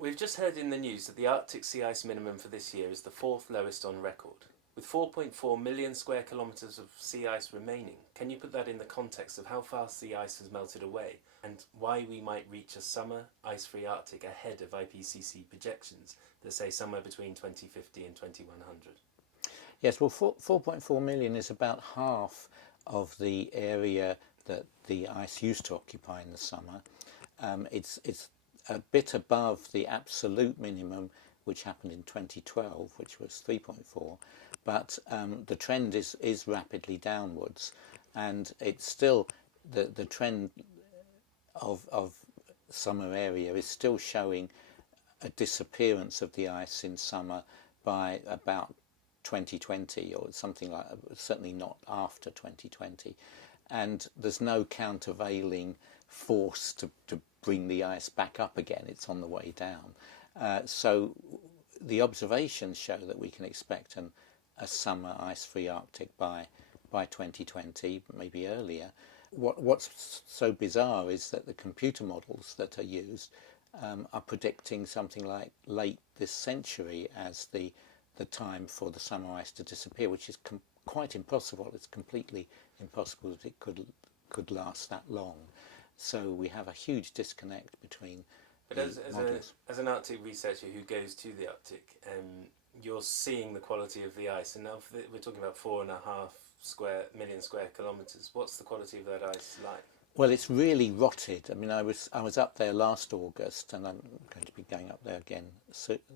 We've just heard in the news that the Arctic sea ice minimum for this year is the fourth lowest on record. With 4.4 million square kilometres of sea ice remaining, can you put that in the context of how fast the ice has melted away and why we might reach a summer ice-free Arctic ahead of IPCC projections that say somewhere between 2050 and 2100? Yes, well, 4.4 million is about half of the area that the ice used to occupy in the summer. It's a bit above the absolute minimum, which happened in 2012, which was 3.4, but the trend is rapidly downwards, and it's still the trend of summer area is still showing a disappearance of the ice in summer by about 2020 or something like that, certainly not after 2020. And there's no countervailing force to bring the ice back up again. It's on the way down. So the observations show that we can expect a summer ice-free Arctic by 2020, maybe earlier. What's so bizarre is that the computer models that are used are predicting something like late this century as the time for the summer ice to disappear, which is quite impossible. It's completely impossible that it could last that long. So we have a huge disconnect between models. As an Arctic researcher who goes to the Arctic, you're seeing the quality of the ice, and we're talking about 4.5 million square kilometres. What's the quality of that ice like? Well, it's really rotted. I mean, I was up there last August, and I'm going to be going up there again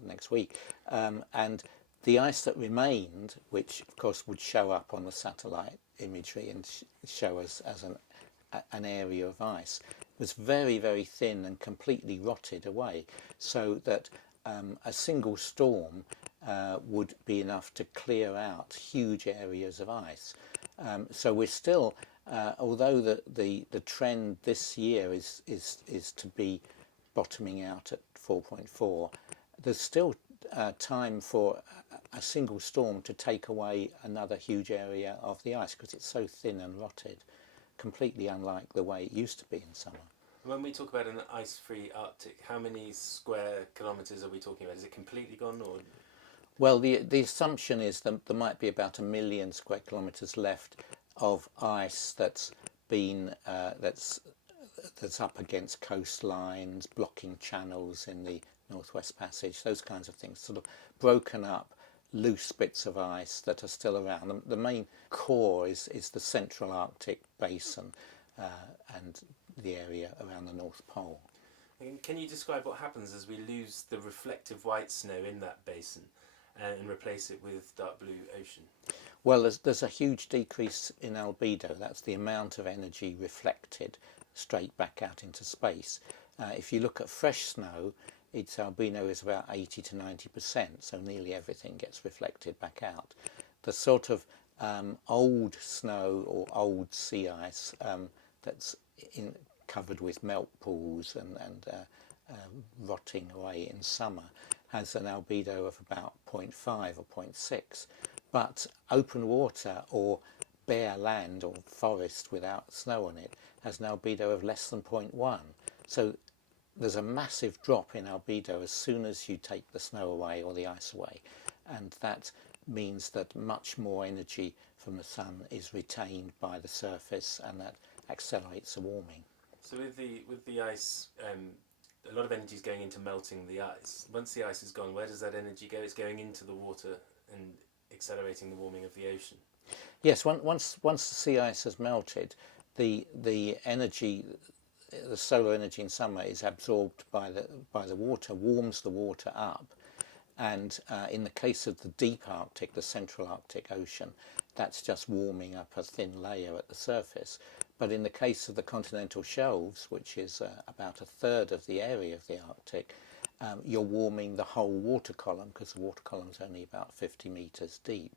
next week. And the ice that remained, which of course would show up on the satellite imagery and show us as an area of ice, was very, very thin and completely rotted away, so that a single storm would be enough to clear out huge areas of ice. So we're still, although the trend this year is to be bottoming out at 4.4, there's still time for a single storm to take away another huge area of the ice, because it's so thin and rotted, completely unlike the way it used to be in summer. When we talk about an ice-free Arctic, how many square kilometres are we talking about? Is it completely gone, or? Well, the assumption is that there might be about 1 million square kilometres left of ice that's been that's up against coastlines, blocking channels in the Northwest Passage, those kinds of things, sort of broken up, loose bits of ice that are still around. The main core is the central Arctic basin and the area around the North Pole. Can you describe what happens as we lose the reflective white snow in that basin and replace it with dark blue ocean? Well, there's a huge decrease in albedo. That's the amount of energy reflected straight back out into space. If you look at fresh snow, its albedo is about 80 to 90%, so nearly everything gets reflected back out. The sort of old snow or old sea ice that's covered with melt pools and rotting away in summer has an albedo of about 0.5 or 0.6. But open water or bare land or forest without snow on it has an albedo of less than 0.1. So there's a massive drop in albedo as soon as you take the snow away or the ice away, and that means that much more energy from the sun is retained by the surface, and that accelerates the warming. So with the ice, a lot of energy is going into melting the ice. Once the ice is gone, where does that energy go? It's going into the water and accelerating the warming of the ocean. Yes, once the sea ice has melted, the energy, the solar energy in summer is absorbed by the water, warms the water up, and in the case of the deep Arctic, the central Arctic Ocean, that's just warming up a thin layer at the surface. But in the case of the continental shelves, which is about a third of the area of the Arctic, you're warming the whole water column, because the water column is only about 50 metres deep.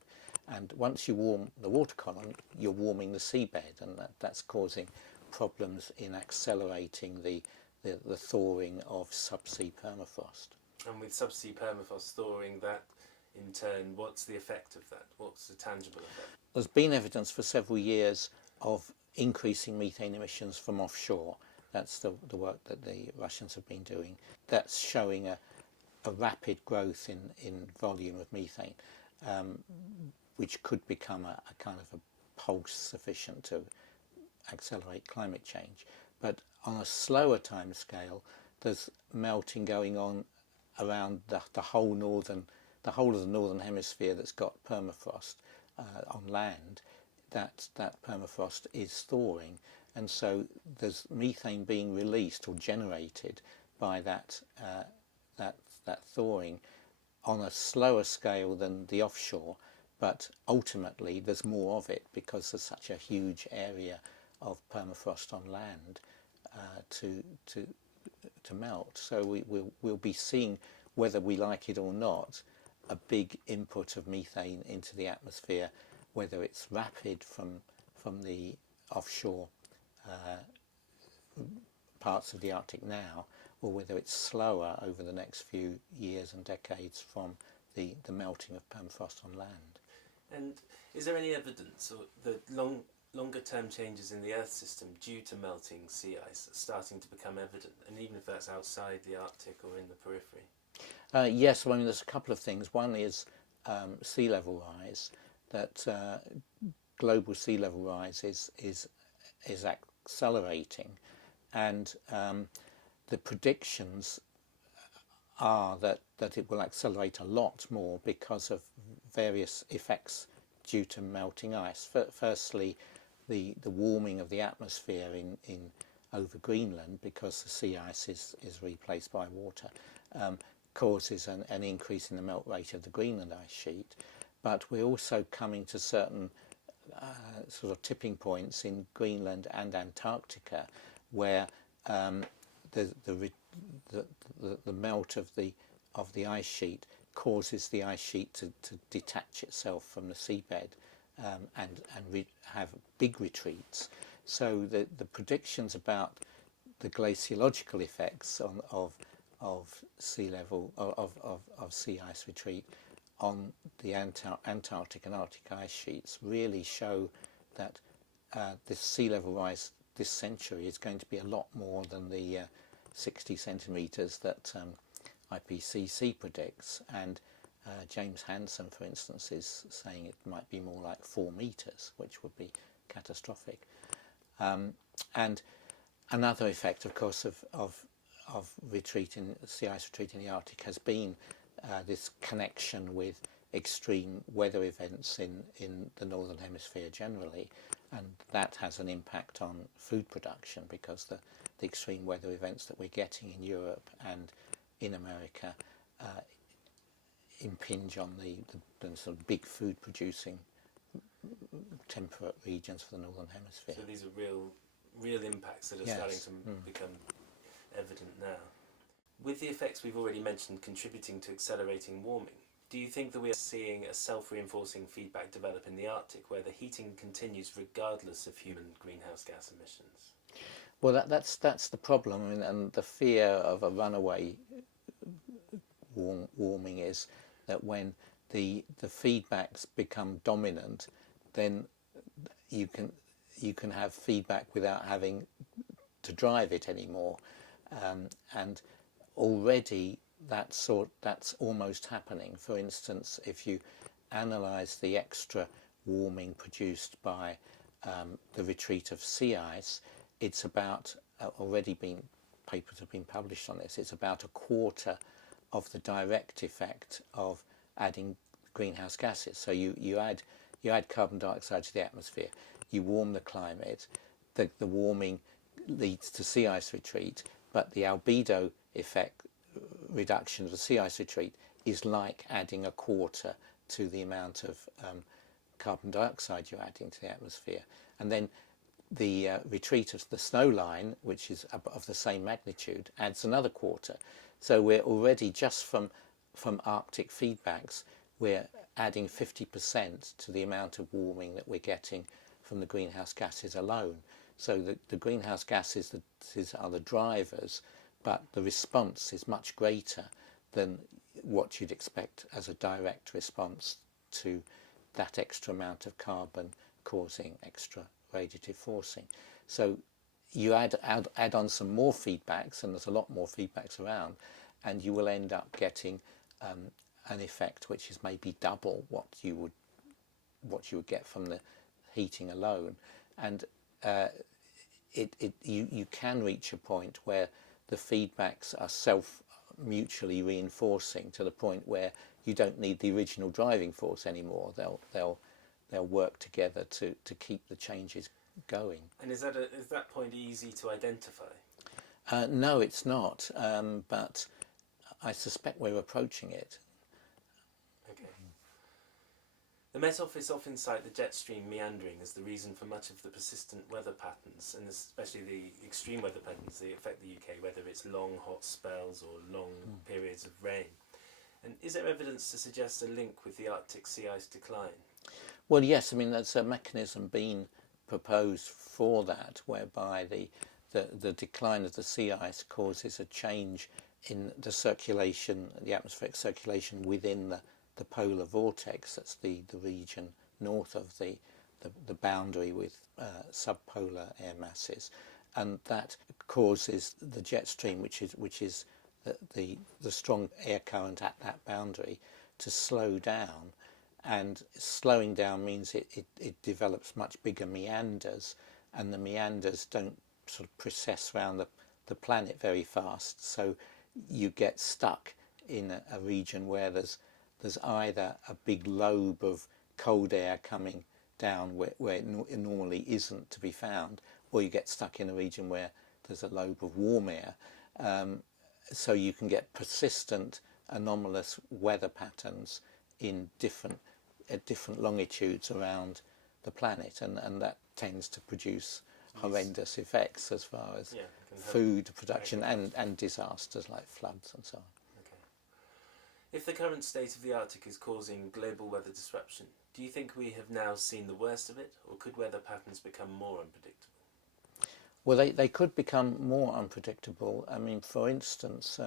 And once you warm the water column, you're warming the seabed, and that's causing problems in accelerating the thawing of subsea permafrost. And with subsea permafrost thawing, that in turn, what's the effect of that? What's the tangible effect? There's been evidence for several years of increasing methane emissions from offshore. That's the work that the Russians have been doing. That's showing a rapid growth in volume of methane, which could become a kind of a pulse sufficient to accelerate climate change. But on a slower time scale, there's melting going on around the whole of the northern hemisphere that's got permafrost on land. That permafrost is thawing, and so there's methane being released or generated by that thawing on a slower scale than the offshore, but ultimately there's more of it because there's such a huge area of permafrost on land to melt. So we'll be seeing, whether we like it or not, a big input of methane into the atmosphere, whether it's rapid from the offshore parts of the Arctic now, or whether it's slower over the next few years and decades from the melting of permafrost on land. And is there any evidence that longer term changes in the Earth system due to melting sea ice are starting to become evident, and even if that's outside the Arctic or in the periphery? Yes, well, I mean, there's a couple of things. One is sea level rise, that global sea level rise is accelerating, and the predictions are that it will accelerate a lot more because of various effects due to melting ice. Firstly, the warming of the atmosphere in over Greenland, because the sea ice is replaced by water, causes an increase in the melt rate of the Greenland ice sheet. But we're also coming to certain sort of tipping points in Greenland and Antarctica, where the melt of the ice sheet causes the ice sheet to detach itself from the seabed and have big retreats. So the predictions about the glaciological effects of sea level of sea ice retreat on the Antarctic and Arctic ice sheets really show that this sea level rise this century is going to be a lot more than the 60 centimetres that IPCC predicts, and James Hansen, for instance, is saying it might be more like 4 metres, which would be catastrophic. And another effect, of course, of sea ice retreat in the Arctic has been this connection with extreme weather events in the northern hemisphere generally, and that has an impact on food production, because the extreme weather events that we're getting in Europe and in America impinge on the sort of big food producing temperate regions for the northern hemisphere. So these are real impacts that are starting to become evident now. With the effects we've already mentioned contributing to accelerating warming, do you think that we are seeing a self-reinforcing feedback develop in the Arctic, where the heating continues regardless of human greenhouse gas emissions? Well, that's the problem. I mean, and the fear of a runaway warming is that when the feedbacks become dominant, then you can have feedback without having to drive it anymore, and already that's almost happening. For instance, if you analyse the extra warming produced by the retreat of sea ice, it's about papers have been published on this. It's about a quarter of the direct effect of adding greenhouse gases. So you add carbon dioxide to the atmosphere, you warm the climate, the warming leads to sea ice retreat, but the albedo effect reduction of the sea ice retreat is like adding a quarter to the amount of carbon dioxide you're adding to the atmosphere. And then the retreat of the snow line, which is of the same magnitude, adds another quarter. So we're already, just from Arctic feedbacks, we're adding 50% to the amount of warming that we're getting from the greenhouse gases alone. So the greenhouse gases are the drivers, but the response is much greater than what you'd expect as a direct response to that extra amount of carbon causing extra radiative forcing. So you add on some more feedbacks, and there's a lot more feedbacks around, and you will end up getting an effect which is maybe double what you would get from the heating alone. And you can reach a point where the feedbacks are mutually reinforcing to the point where you don't need the original driving force anymore. They'll work together to keep the changes going. And is that point easy to identify? No, it's not, but I suspect we're approaching it. Okay. The Met Office often cite the jet stream meandering as the reason for much of the persistent weather patterns, and especially the extreme weather patterns that affect the UK, whether it's long hot spells or long periods of rain. And is there evidence to suggest a link with the Arctic sea ice decline? Well, yes, I mean, there's a mechanism being proposed for that, whereby the decline of the sea ice causes a change in the circulation, the atmospheric circulation within the polar vortex. That's the region north of the boundary with subpolar air masses, and that causes the jet stream, which is the strong air current at that boundary, to slow down. And slowing down means it develops much bigger meanders, and the meanders don't sort of process around the planet very fast, so you get stuck in a region where there's either a big lobe of cold air coming down where it normally isn't to be found, or you get stuck in a region where there's a lobe of warm air. So you can get persistent anomalous weather patterns at different longitudes around the planet, and that tends to produce horrendous effects as far as food production and disasters like floods and so on. Okay. If the current state of the Arctic is causing global weather disruption, do you think we have now seen the worst of it, or could weather patterns become more unpredictable? Well, they could become more unpredictable. I mean, for instance,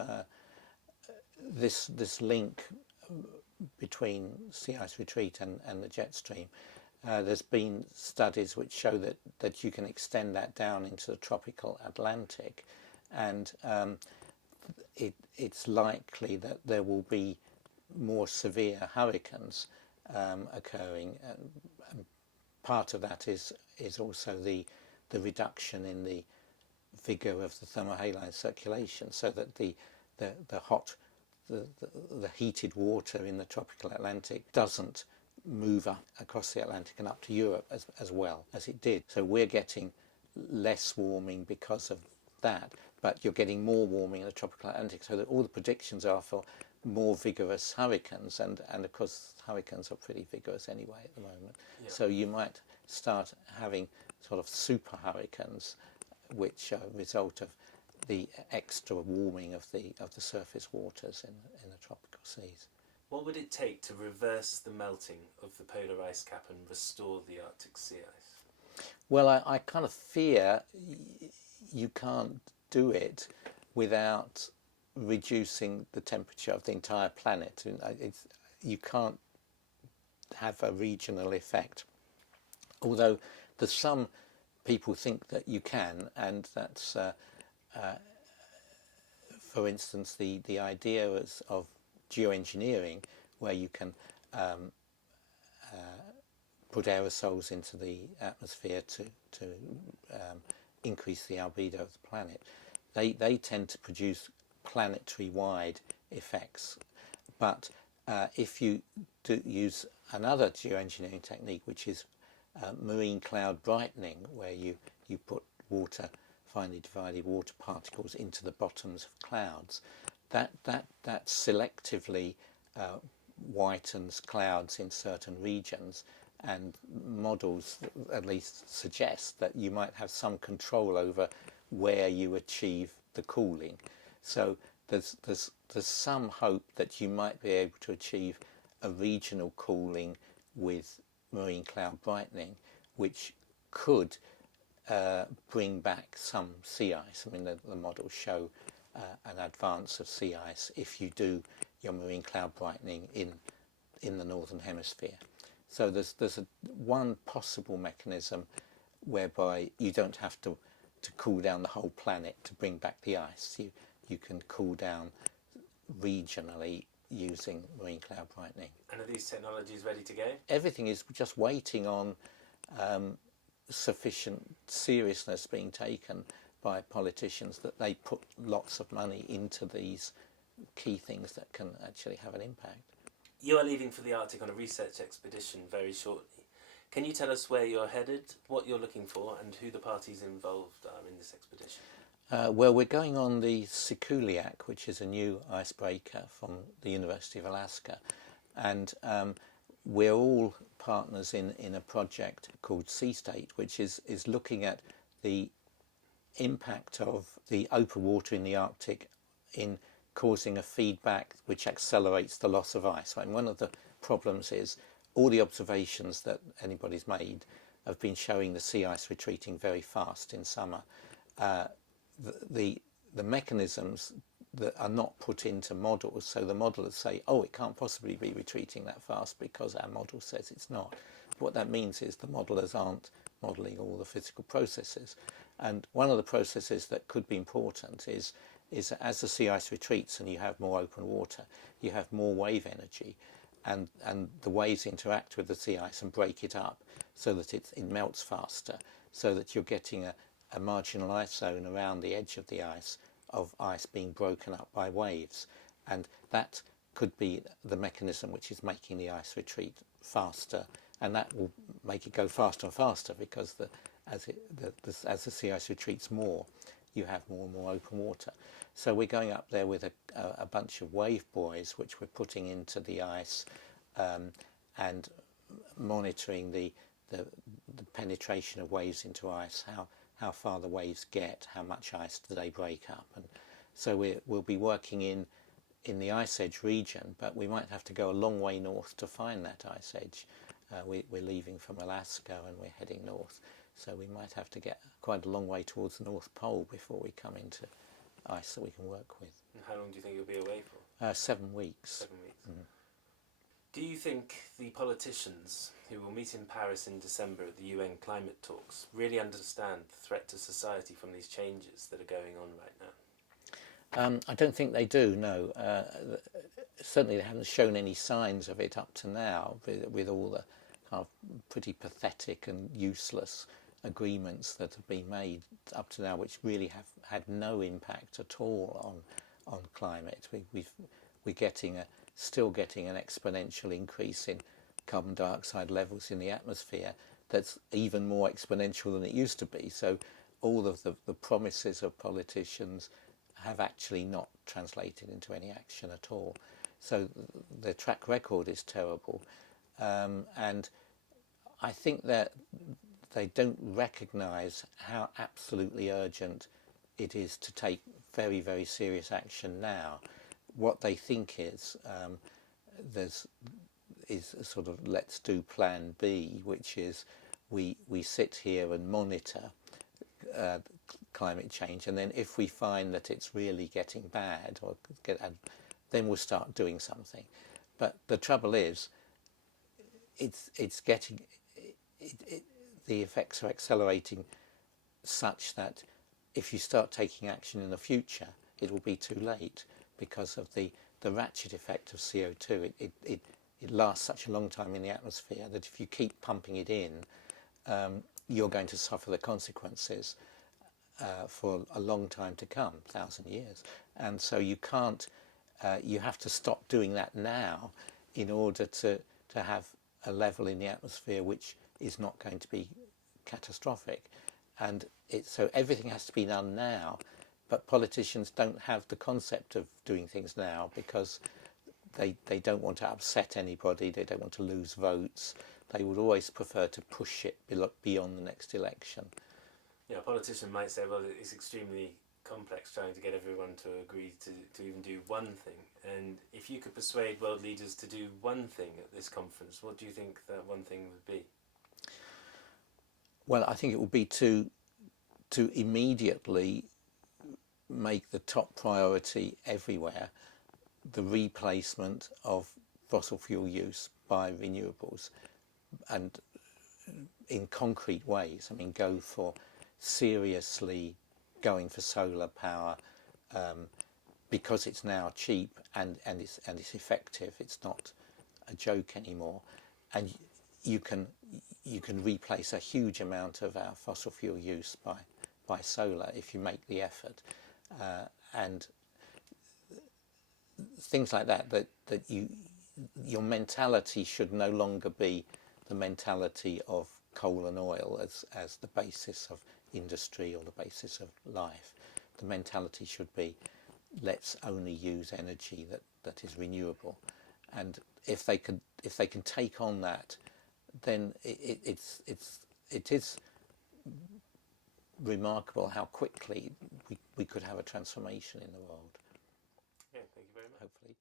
this link between sea ice retreat and the jet stream, there's been studies which show that you can extend that down into the tropical Atlantic, and it's likely that there will be more severe hurricanes occurring. And part of that is also the reduction in the vigour of the thermohaline circulation, so that the heated water in the tropical Atlantic doesn't move up across the Atlantic and up to Europe as well as it did. So we're getting less warming because of that, but you're getting more warming in the tropical Atlantic, so that all the predictions are for more vigorous hurricanes, and of course hurricanes are pretty vigorous anyway at the moment. Yeah. So you might start having sort of super hurricanes, which are a result of the extra warming of the surface waters in the tropical seas. What would it take to reverse the melting of the polar ice cap and restore the Arctic sea ice? Well, I kind of fear you can't do it without reducing the temperature of the entire planet. You can't have a regional effect, although there's some people think that you can, and that's for instance the idea of geoengineering, where you can put aerosols into the atmosphere to increase the albedo of the planet. They tend to produce planetary-wide effects, but if you do use another geoengineering technique, which is marine cloud brightening, where you put finely divided water particles into the bottoms of clouds, that selectively whitens clouds in certain regions, and models at least suggest that you might have some control over where you achieve the cooling. So there's some hope that you might be able to achieve a regional cooling with marine cloud brightening, which could bring back some sea ice. I mean, the models show an advance of sea ice if you do your marine cloud brightening in the northern hemisphere. So there's one possible mechanism whereby you don't have to cool down the whole planet to bring back the ice. You can cool down regionally using marine cloud brightening. And are these technologies ready to go? Everything is just waiting on sufficient seriousness being taken by politicians that they put lots of money into these key things that can actually have an impact. You are leaving for the Arctic on a research expedition very shortly. Can you tell us where you're headed, what you're looking for, and who the parties involved are in this expedition? Well, we're going on the Sikuliak, which is a new icebreaker from the University of Alaska, and we're all partners in a project called Sea State, which is looking at the impact of the open water in the Arctic in causing a feedback which accelerates the loss of ice. And one of the problems is all the observations that anybody's made have been showing the sea ice retreating very fast in summer. The mechanisms that are not put into models, so the modelers say, oh, it can't possibly be retreating that fast because our model says it's not. What that means is the modelers aren't modelling all the physical processes. And one of the processes that could be important is as the sea ice retreats and you have more open water, you have more wave energy, and the waves interact with the sea ice and break it up so that it melts faster, so that you're getting a marginal ice zone around the edge of the ice, of ice being broken up by waves. And that could be the mechanism which is making the ice retreat faster, and that will make it go faster and faster because as the sea ice retreats more, you have more and more open water. So we're going up there with a bunch of wave buoys which we're putting into the ice and monitoring the penetration of waves into ice, how far the waves get, how much ice do they break up. And so we'll be working in the ice edge region, but we might have to go a long way north to find that ice edge. We're leaving from Alaska and we're heading north, so we might have to get quite a long way towards the North Pole before we come into ice that we can work with. And how long do you think you'll be away for? 7 weeks. 7 weeks. Mm. Do you think the politicians who will meet in Paris in December at the UN climate talks really understand the threat to society from these changes that are going on right now? I don't think they do, no. Certainly they haven't shown any signs of it up to now, with all the kind of pretty pathetic and useless agreements that have been made up to now, which really have had no impact at all on climate. We're still getting an exponential increase in carbon dioxide levels in the atmosphere that's even more exponential than it used to be. So all of the promises of politicians have actually not translated into any action at all. So the track record is terrible. And I think that they don't recognise how absolutely urgent it is to take very, very serious action now. What they think is a sort of let's do plan B, which is we sit here and monitor climate change, and then if we find that it's really getting bad, then we'll start doing something. But the trouble is, the effects are accelerating such that if you start taking action in the future, it will be too late because of the ratchet effect of CO2. It lasts such a long time in the atmosphere that if you keep pumping it in, you're going to suffer the consequences for a long time to come, 1,000 years. And so you can't, you have to stop doing that now in order to have a level in the atmosphere which is not going to be catastrophic. And so everything has to be done now, but politicians don't have the concept of doing things now because they don't want to upset anybody, they don't want to lose votes. They would always prefer to push it beyond the next election. Yeah, a politician might say, well, it's extremely complex trying to get everyone to agree to even do one thing. And if you could persuade world leaders to do one thing at this conference, what do you think that one thing would be? Well, I think it would be to immediately make the top priority everywhere the replacement of fossil fuel use by renewables, and in concrete ways. I mean, go for seriously going for solar power, because it's now cheap and it's effective. It's not a joke anymore, and you can replace a huge amount of our fossil fuel use by solar if you make the effort, and things like that. That your mentality should no longer be the mentality of coal and oil as the basis of industry or the basis of life. The mentality should be, let's only use energy that is renewable, and if they can take on that, then it is remarkable how quickly we could have a transformation in the world. Yeah, thank you very much. Hopefully.